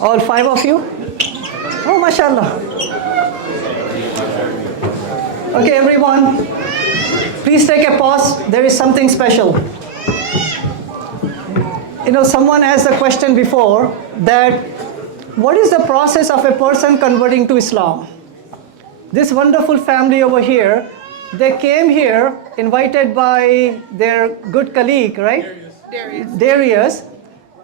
All 5 of you? Oh, mashallah. Okay, everyone, please take a pause. There is something special. Someone asked the question before that, what is the process of a person converting to Islam? This wonderful family over here, they came here invited by their good colleague, right? Darius.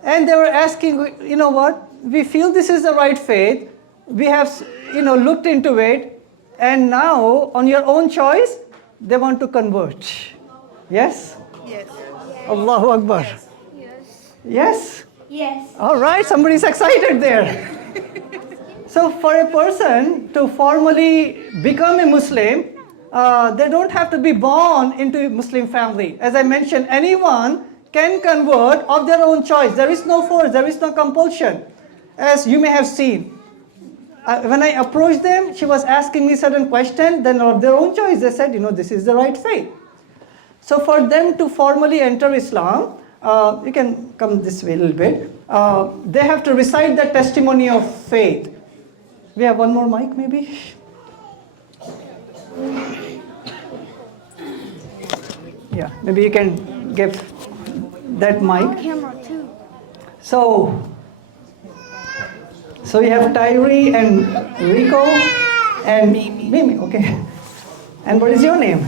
And they were asking, you know what, we feel this is the right faith. We have, looked into it. And now, on your own choice, they want to convert. Yes? Yes. Allahu Akbar. Yes. Yes? Yes. All right, somebody's excited there. So for a person to formally become a Muslim, they don't have to be born into a Muslim family. As I mentioned, anyone can convert of their own choice. There is no force, there is no compulsion, as you may have seen. When I approached them, she was asking me certain questions, then of their own choice, they said, this is the right faith. So for them to formally enter Islam, you can come this way a little bit, they have to recite the testimony of faith. We have one more mic maybe? Yeah, maybe you can give that mic. Camera too. So you have Tyree and Rico and Mimi, okay. And what is your name?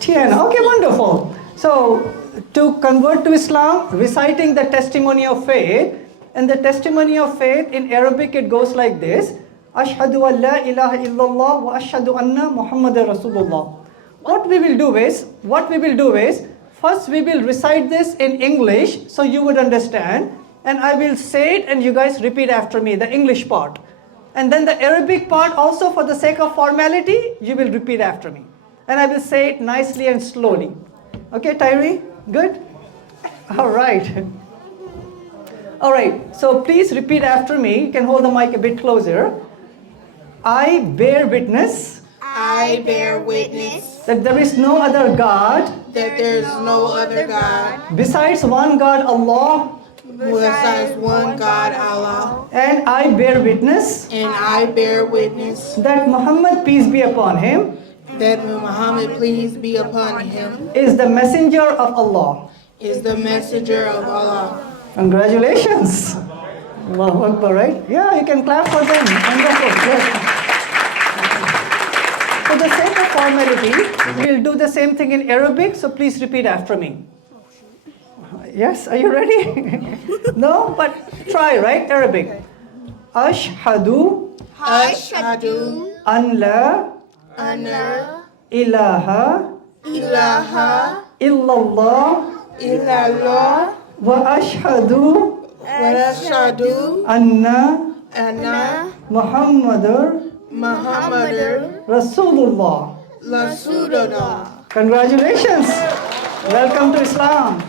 Tiana, okay, wonderful. So to convert to Islam, reciting the testimony of faith, and the testimony of faith in Arabic it goes like this: Ashhadu an la ilaha illallah wa ashhadu anna Muhammadar Rasulullah. What we will do is, first we will recite this in English so you would understand, and I will say it and you guys repeat after me, the English part. And then the Arabic part also, for the sake of formality, you will repeat after me. And I will say it nicely and slowly. Okay, Tyree? Good? All right. All right, so please repeat after me. You can hold the mic a bit closer. I bear witness. I bear witness That there is no other God. that there is no other God Besides one God, Allah. besides one God, Allah. And I bear witness. And I bear witness That Muhammad, peace be upon him, that Muhammad, please be upon him, is the messenger of Allah. is the messenger of Allah. Congratulations. Allahu Akbar, right? Yeah, you can clap for them. Wonderful. Yes. For the sake of formality, we'll do the same thing in Arabic, so please repeat after me. Yes, are you ready? No, but try, right? Arabic. Ashhadu Ashhadu an la anna ilaha ilaha illallah illallah wa ashhadu wa ashhadu anna anna Muhammadur Muhammadar Rasulullah. Rasulullah. Congratulations. Welcome to Islam.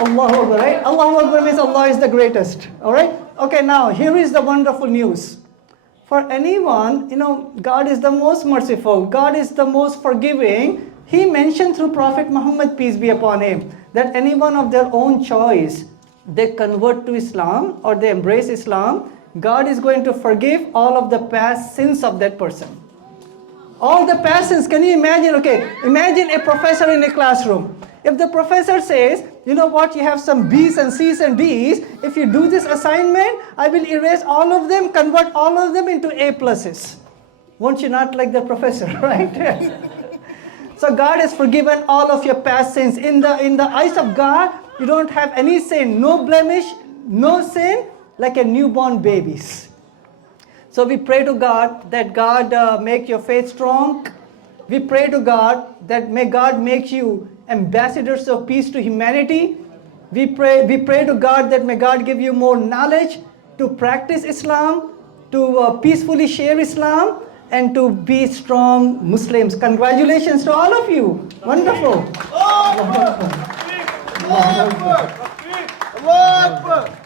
Allahu Akbar, right? Allahu Akbar means Allah is the greatest. All right? Okay, now here is the wonderful news. For anyone, God is the most merciful. God is the most forgiving. He mentioned through Prophet Muhammad, peace be upon him, that anyone of their own choice, they convert to Islam or they embrace Islam, God is going to forgive all of the past sins of that person. All the past sins. Can you imagine? Okay, imagine a professor in a classroom. If the professor says, you know what, you have some B's and C's and D's, if you do this assignment, I will erase all of them, convert all of them into A pluses. Won't you not like the professor, right? So God has forgiven all of your past sins. In the eyes of God, you don't have any sin, no blemish, no sin, like a newborn babies. So we pray to God that God make your faith strong. We pray to God that may God make you ambassadors of peace to humanity. We pray to God that may God give you more knowledge to practice Islam, to peacefully share Islam, and to be strong Muslims. Congratulations to all of you. Wonderful. Wonderful. Allahu Akbar.